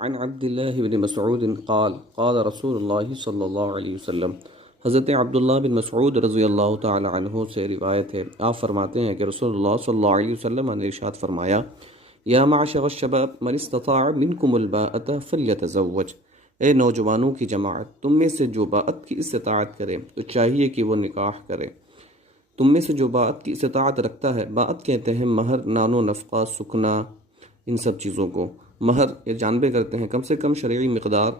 عن عبد الله بن مسعود قال قال رسول اللہ صلی اللہ علیہ وسلم، حضرت عبداللہ بن مسعود رضی اللہ تعالی عنہ سے روایت ہے، آپ فرماتے ہیں کہ رسول اللہ صلی اللہ علیہ وسلم نے ارشاد فرمایا، یا معشر الشباب من استطاع منکم الباءۃ فلیتزوج، اے نوجوانوں کی جماعت، تم میں سے جو باءت کی استطاعت کرے تو چاہیے کہ وہ نکاح کرے۔ تم میں سے جو باءت کی استطاعت رکھتا ہے، باءت کہتے ہیں مہر، نان و نفقہ، سکنا، ان سب چیزوں کو۔ مہر یہ جانبے کرتے ہیں کم سے کم شرعی مقدار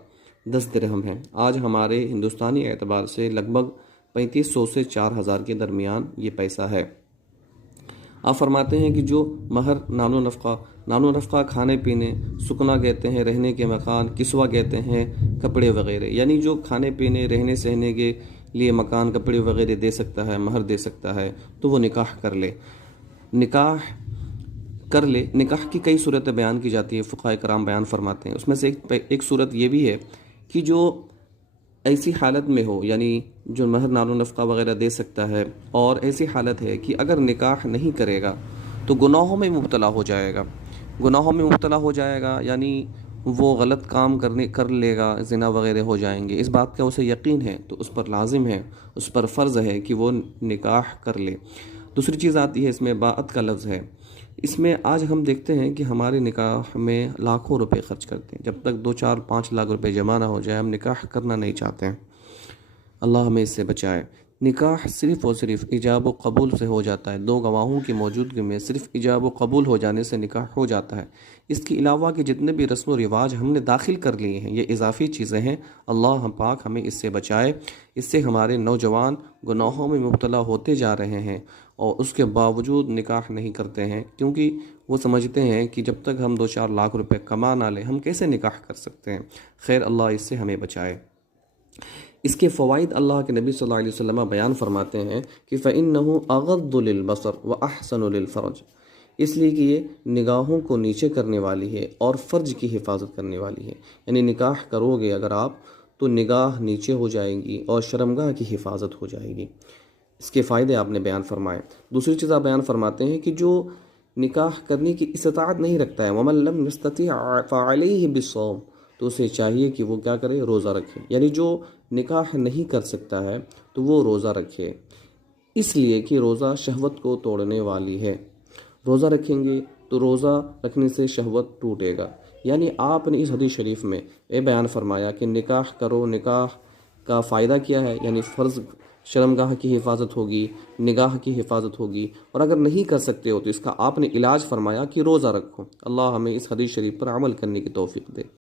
10 درہم ہے۔ آج ہمارے ہندوستانی اعتبار سے لگ بھگ 3500 سے 4000 کے درمیان یہ پیسہ ہے۔ آپ فرماتے ہیں کہ جو مہر، نان و نفقہ کھانے پینے، سکنا کہتے ہیں رہنے کے مکان، کسوہ کہتے ہیں کپڑے وغیرہ، یعنی جو کھانے پینے، رہنے سہنے کے لیے مکان، کپڑے وغیرہ دے سکتا ہے، مہر دے سکتا ہے، تو وہ نکاح کر لے۔ نکاح کی کئی صورتیں بیان کی جاتی ہے، فقہاء کرام بیان فرماتے ہیں۔ اس میں سے ایک صورت یہ بھی ہے کہ جو ایسی حالت میں ہو، یعنی جو مہر، نان و نفقہ وغیرہ دے سکتا ہے، اور ایسی حالت ہے کہ اگر نکاح نہیں کرے گا تو گناہوں میں مبتلا ہو جائے گا، یعنی وہ غلط کام کر لے گا، زنا وغیرہ ہو جائیں گے۔ اس بات کا اسے یقین ہے تو اس پر لازم ہے، اس پر فرض ہے کہ وہ نکاح کر لے۔ دوسری چیز آتی ہے، اس میں باءت کا لفظ ہے۔ اس میں آج ہم دیکھتے ہیں کہ ہمارے نکاح میں لاکھوں روپے خرچ کرتے ہیں، جب تک 2-4-5 لاکھ روپے جمع نہ ہو جائے ہم نکاح کرنا نہیں چاہتے ہیں۔ اللہ ہمیں اس سے بچائے۔ نکاح صرف اور صرف ایجاب و قبول سے ہو جاتا ہے، 2 گواہوں کی موجودگی میں صرف ایجاب و قبول ہو جانے سے نکاح ہو جاتا ہے۔ اس کے علاوہ کے جتنے بھی رسم و رواج ہم نے داخل کر لیے ہیں، یہ اضافی چیزیں ہیں۔ اللہ ہم پاک ہمیں اس سے بچائے۔ اس سے ہمارے نوجوان گناہوں میں مبتلا ہوتے جا رہے ہیں اور اس کے باوجود نکاح نہیں کرتے ہیں، کیونکہ وہ سمجھتے ہیں کہ جب تک ہم 2-4 لاکھ روپے کما نہ لیں ہم کیسے نکاح کر سکتے ہیں۔ خیر، اللہ اس سے ہمیں بچائے۔ اس کے فوائد اللہ کے نبی صلی اللہ علیہ وسلم بیان فرماتے ہیں کہ فَإِنَّهُ أَغَضُّ لِلْبَصَرِ وَأَحْسَنُ لِلْفَرْجِ، اس لیے کہ یہ نگاہوں کو نیچے کرنے والی ہے اور فرج کی حفاظت کرنے والی ہے۔ یعنی نکاح کرو گے اگر آپ تو نگاہ نیچے ہو جائے گی اور شرمگاہ کی حفاظت ہو جائے گی۔ اس کے فائدے آپ نے بیان فرمائے۔ دوسری چیز آپ بیان فرماتے ہیں کہ جو نکاح کرنے کی استطاعت نہیں رکھتا ہے، وَمَن لَّمْ يَسْتَطِعْ فَعَلَيْهِ بِالصَّوْمِ، تو اسے چاہیے کہ وہ کیا کرے، روزہ رکھے۔ یعنی جو نکاح نہیں کر سکتا ہے تو وہ روزہ رکھے، اس لیے کہ روزہ شہوت کو توڑنے والی ہے۔ روزہ رکھیں گے تو روزہ رکھنے سے شہوت ٹوٹے گا۔ یعنی آپ نے اس حدیث شریف میں یہ بیان فرمایا کہ نکاح کرو، نکاح کا فائدہ کیا ہے، یعنی فرض شرمگاہ کی حفاظت ہوگی، نگاہ کی حفاظت ہوگی، اور اگر نہیں کر سکتے ہو تو اس کا آپ نے علاج فرمایا کہ روزہ رکھو۔ اللہ ہمیں اس حدیث شریف پر عمل کرنے کی توفیق دے۔